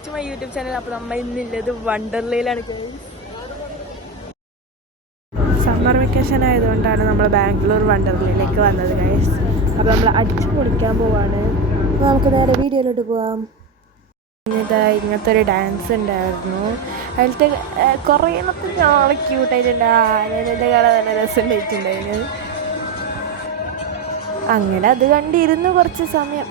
Back to my YouTube channel. അപ്പോൾ നമ്മൾ ഇന്നുള്ളത് വണ്ടർലയിലാണ്. സമ്മർ വെക്കേഷൻ ആയതുകൊണ്ടാണ് നമ്മൾ ബാംഗ്ലൂർ വണ്ടർലയിലേക്ക് വന്നത് ഗൈസ്. അപ്പോൾ നമ്മൾ അടിച്ചു പൊളിക്കാൻ പോവാണ്. അപ്പോൾ നമുക്ക് നേരെ വീഡിയോയിലോട്ട് പോവാം. ഇങ്ങനത്തെ ഒരു ഡാൻസ് ഉണ്ടായിരുന്നു. അതിലത്തെ കുറേ നാളെ ക്യൂട്ടായിട്ടുണ്ട്. ആനേൻ്റെ കാണാൻ നല്ല രസം ഉണ്ടായിട്ടുണ്ടായിരുന്നു. അങ്ങനെ അത് കണ്ടിരുന്നു കുറച്ച് സമയം.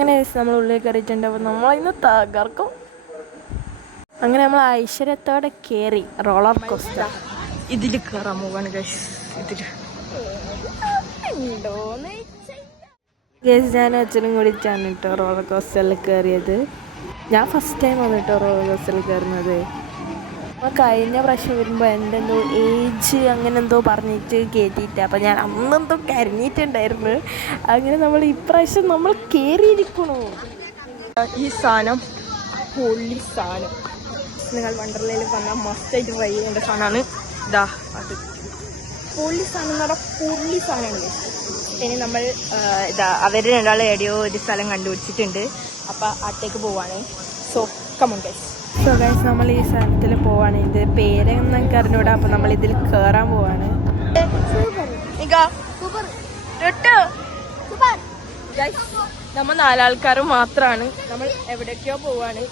അങ്ങനെ നമ്മൾ ഉള്ളിൽ കയറിയിട്ടുണ്ട്. അപ്പോൾ നമ്മളിന്ന് തകർക്കും. അങ്ങനെ നമ്മൾ ഐശ്വര്യത്തോടെ കയറി റോളർ കോസ്റ്റർ. ഇതിൽ കയറാൻ പോവാണ് ഗൈസ്. ഇതിൽ ഗൈസ് ഞാനും അച്ഛനും കൂടിയിട്ടാണ് കേട്ടോ റോളർ കോസ്റ്ററിൽ കയറിയത്. ഞാൻ ഫസ്റ്റ് ടൈം ആണ് കേട്ടോ റോളർ കോസ്റ്ററിൽ കയറുന്നത്. അപ്പോൾ കഴിഞ്ഞ പ്രാവശ്യം വരുമ്പോൾ എൻ്റെ എന്തോ ഏജ് അങ്ങനെ എന്തോ പറഞ്ഞിട്ട് കയറ്റിയിട്ട് അപ്പോൾ ഞാൻ അന്നെന്തോ കരഞ്ഞിട്ടുണ്ടായിരുന്നു. അങ്ങനെ നമ്മൾ ഇപ്രാവശ്യം നമ്മൾ കയറിയിരിക്കണോ. ഈ സാധനം പൊള്ളി സാധനം. നിങ്ങൾ വണ്ടർലയിൽ വന്നാൽ മസ്റ്റായിട്ട് ട്രൈ ചെയ്യേണ്ട സാധനമാണ്. ഇതാ അത് പൊള്ളി സാധനം എന്ന് പറഞ്ഞാൽ പൊള്ളി സാധനമാണ്. ഇനി നമ്മൾ ഇതാ അവർ രണ്ടാൾ എവിടെയോ ഒരു സ്ഥലം കണ്ടുപിടിച്ചിട്ടുണ്ട്. അപ്പോൾ അവിടേക്ക് പോവാണ്. So come on guys. So guys നമ്മൾ ഈ സ്ഥലത്തിൽ പോവാണ്. ഇത് പേരൊന്നും അറിഞ്ഞൂടാ. അപ്പോൾ നമ്മൾ ഇതിൽ കയറാൻ പോവാണ്. നമ്മൾ 4 ആൾക്കാർ മാത്രമാണ്. നമ്മൾ എവിടേക്കോ പോവാണ്.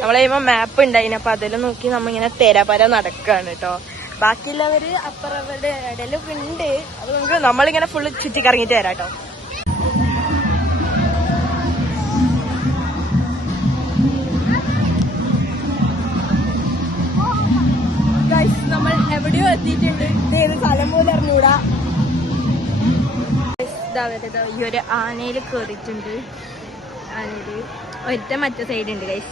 നമ്മളെ മാപ്പ് ഉണ്ടായിന്. അപ്പോൾ അതിൽ നോക്കി നമ്മളിങ്ങനെ തെരപര നടക്കുകയാണ് കേട്ടോ. ബാക്കിയുള്ളവർ അപ്പുറവരുടെ ഇടയിലൊക്കെ ഉണ്ട്. അപ്പോൾ നമുക്ക് നമ്മളിങ്ങനെ ഫുള്ള് ചുറ്റിക്കറങ്ങിയിട്ട് തരാം കേട്ടോ. നമ്മൾ എവിടെയോ എത്തിയിട്ടുണ്ട്. ഏത് സ്ഥലം പോലും അറിഞ്ഞൂടാ. ഈ ഒരു ആനയിൽ കയറിയിട്ടുണ്ട്. ആനയിൽ ഒറ്റ മറ്റേ സൈഡ് ഉണ്ട് ഗൈസ്.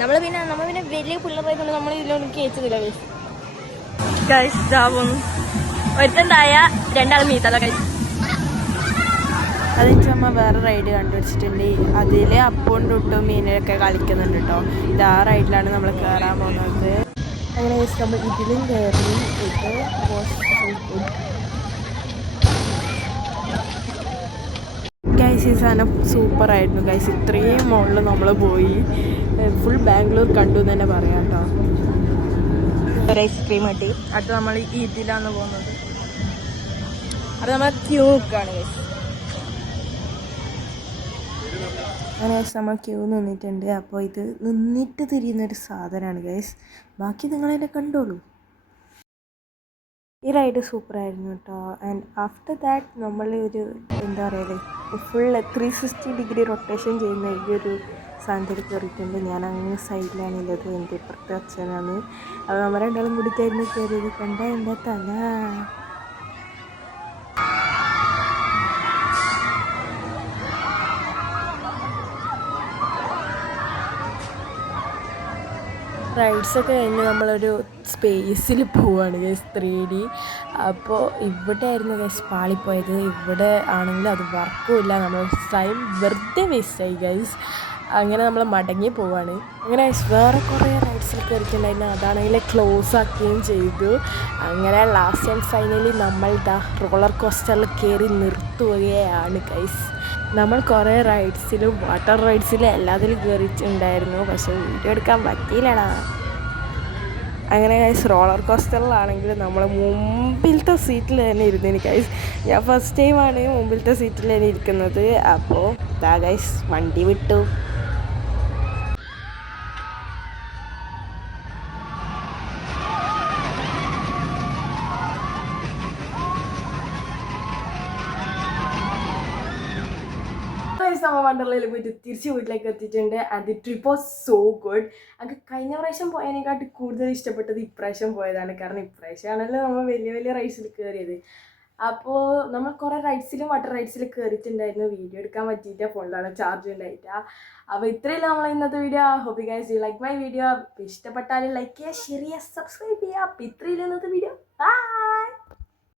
നമ്മൾ പിന്നെ വലിയ പിള്ളേരായതുകൊണ്ട് നമ്മൾ ഇതിലൊന്നും കേച്ചതില്ല ഗൈസ്. ഗൈസ് ഇതാവുന്നു ഒരുത്തണ്ടായ 2 ആൾ മീത്തല്ല ഗൈസ്. അതെന്ന് വെച്ചാൽ അമ്മ വേറെ റൈഡ് കണ്ടുപിടിച്ചിട്ടുണ്ട്. അതിൽ അപ്പവും തൊട്ടും മീനൊക്കെ കളിക്കുന്നുണ്ട് കേട്ടോ. ഇത് ആ റൈഡിലാണ് നമ്മൾ കയറാൻ പോകുന്നത്. അങ്ങനെ നമ്മൾ ഇതിലും കയറി. ഇത് ഗൈസ് ഈ സാധനം സൂപ്പറായിരുന്നു ഗൈസ്. ഇത്രയും മുകളിൽ നമ്മൾ പോയി ഫുൾ ബാംഗ്ലൂർ കണ്ടു എന്ന് തന്നെ പറയാം കേട്ടോ. ഒരു ഐസ്ക്രീം കിട്ടി. അത് നമ്മൾ ഇതിലാണ് പോകുന്നത്. അത് നമ്മൾ ക്യൂ നിൽക്കുകയാണ് ഗൈസ്. അങ്ങനെ നമ്മൾ ക്യൂ നിന്നിട്ടുണ്ട്. അപ്പോൾ ഇത് നിന്നിട്ട് തിരിയുന്നൊരു സാധനമാണ് ഗൈസ്. ബാക്കി നിങ്ങളതിനെ കണ്ടോളൂ. ഈ റൈഡ് സൂപ്പറായിരുന്നു കേട്ടോ. ആൻഡ് ആഫ്റ്റർ ദാറ്റ് നമ്മൾ ഒരു എന്താ പറയുക ഫുൾ 360 ഡിഗ്രി റൊട്ടേഷൻ ചെയ്യുന്ന ഈ ഒരു സാധനത്തിൽ കയറിയിട്ടുണ്ട്. ഞാൻ അങ്ങ് സൈഡിലാണുള്ളത്. എൻ്റെ ഇപ്പുറത്തെ അച്ഛനാണ്. അപ്പോൾ നമ്മൾ രണ്ടാളും കൂടിയിട്ടായിരുന്നു കയറിയത്. കണ്ട എൻ്റെ തല. റൈഡ്സൊക്കെ കഴിഞ്ഞ് നമ്മളൊരു സ്പേസിൽ പോവുകയാണ് ഗൈസ് 3D. അപ്പോൾ ഇവിടെ ആയിരുന്നു ഗൈസ് പാളിപ്പോയത്. ഇവിടെ ആണെങ്കിൽ അത് വർക്കും ഇല്ല. നമ്മൾ ടൈം വെറുതെ വേസ്റ്റായി ഗൈസ്. അങ്ങനെ നമ്മൾ മടങ്ങി പോവാണ്. അങ്ങനെ വേറെ കുറേ റൈഡ്സിൽ കയറിയിട്ടുണ്ടായിരുന്നു. അതാണെങ്കിൽ ക്ലോസ് ആക്കുകയും ചെയ്തു. അങ്ങനെ ലാസ്റ്റ് ആൻഡ് ഫൈനലി നമ്മൾ റോളർ കോസ്റ്ററിൽ കയറി നിർത്തുകയാണ് ഗൈസ്. നമ്മൾ കുറേ റൈഡ്സിലും വാട്ടർ റൈഡ്സിലും എല്ലാത്തിലും കയറിയിട്ടുണ്ടായിരുന്നു. പക്ഷേ വീഡിയോ എടുക്കാൻ പറ്റിയില്ലടാ. അങ്ങനെ ഗൈസ് റോളർ കോസ്റ്ററിലാണെങ്കിൽ നമ്മൾ മുമ്പിലത്തെ സീറ്റിൽ തന്നെ ഇരുന്നേന് ഗൈസ്. ഞാൻ ഫസ്റ്റ് ടൈമാണ് മുമ്പിലത്തെ സീറ്റിൽ തന്നെ ഇരിക്കുന്നത്. അപ്പോൾ ദാ ഗൈസ് വണ്ടി വിട്ടു. നമ്മൾ വണ്ടർലയിൽ പോയിട്ട് തിരിച്ച് വീട്ടിലേക്ക് എത്തിയിട്ടുണ്ട്. And the trip was so good. അത് കഴിഞ്ഞ പ്രാവശ്യം പോയതിനെക്കാട്ടി കൂടുതൽ ഇഷ്ടപ്പെട്ടത് ഇപ്രാവശ്യം പോയതാണ്. കാരണം ഇപ്രാവശ്യമാണല്ലോ നമ്മൾ വലിയ വലിയ റൈഡ്സിൽ കയറിയത്. അപ്പോൾ നമ്മൾ കുറേ റൈഡ്സിലും വാട്ടർ റൈഡ്സിലും കയറിയിട്ടുണ്ടായിരുന്നു. വീഡിയോ എടുക്കാൻ പറ്റിയിട്ട ഫോണിലാണ് ചാർജ് ഉണ്ടായിട്ടാ. അപ്പോൾ ഇത്രയും നമ്മൾ ഇന്നത്തെ video. Hope you guys you like my video. ഇഷ്ടപ്പെട്ടാലും ലൈക്ക് ചെയ്യുക, ഷെയർ ചെയ്യുക, സബ്സ്ക്രൈബ് ചെയ്യുക. അപ്പോൾ ഇത്രയും ഇന്നത്തെ വീഡിയോ. ബൈ.